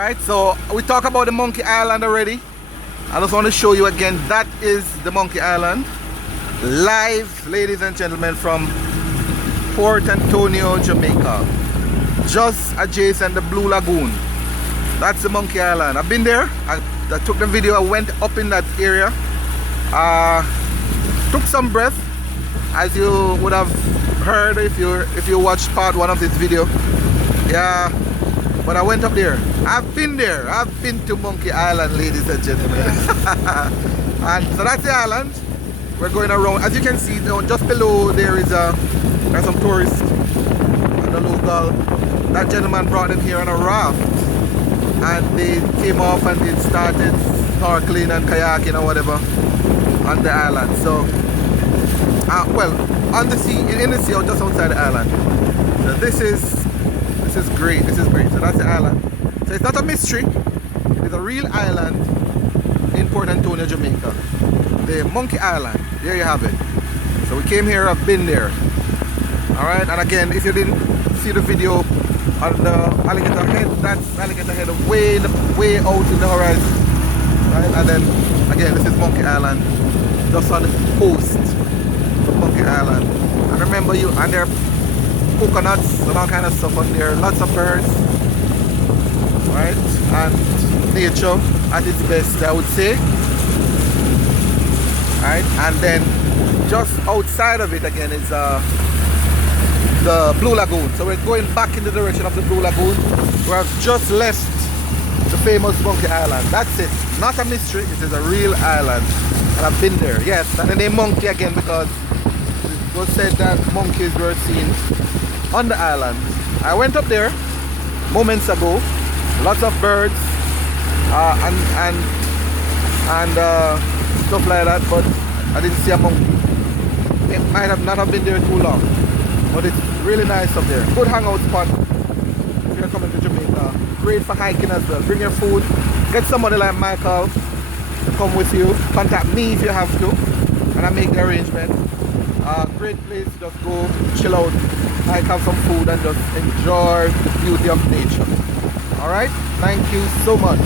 Alright, so we talked about the Monkey Island already. I just want to show you again, that is the Monkey Island. Live, ladies and gentlemen, from Port Antonio, Jamaica. Just adjacent the Blue Lagoon. That's the Monkey Island. I've been there. I took the video. I went up in that area. Took some breath, as you would have heard if you watched part 1 of this video. Yeah, but I went up there. I've been there. I've been to Monkey Island, ladies and gentlemen. And so that's the island. We're going around. As you can see, just below there is there's some tourists and the local. That gentleman brought them here on a raft, and they came off and they started snorkeling and kayaking or whatever on the island. So, well, on the sea, in the sea or just outside the island. So this is great. This is great. So that's the island. So it's not a mystery. It is a real island in Port Antonio, Jamaica. The Monkey Island. There you have it. So we came here. I've been there. All right. And again, if you didn't see the video on the Alligator Head, that's Alligator Head way out in the horizon. Right. And then again, this is Monkey Island, just on the coast of Monkey Island. And remember, and there are coconuts and all kind of stuff on there. Lots of birds. Right. And nature at its best, I would say. Right. And then just outside of it again is the Blue Lagoon. So we're going back in the direction of the Blue Lagoon, where I've just left the famous Monkey Island. That's it. Not a mystery. It is a real island, and I've been there. Yes, and the name Monkey again because it was said that monkeys were seen on the island. I went up there moments ago. Lots of birds and stuff like that, but I didn't see a monkey. It might have not have been there too long, but it's really nice up there. Good hangout spot if you're coming to Jamaica. Great for hiking as well. Bring your food. Get somebody like Michael to come with you. Contact me if you have to, and I make the arrangement. Great place to just go chill out, hike, have some food, and just enjoy the beauty of nature. Alright, thank you so much.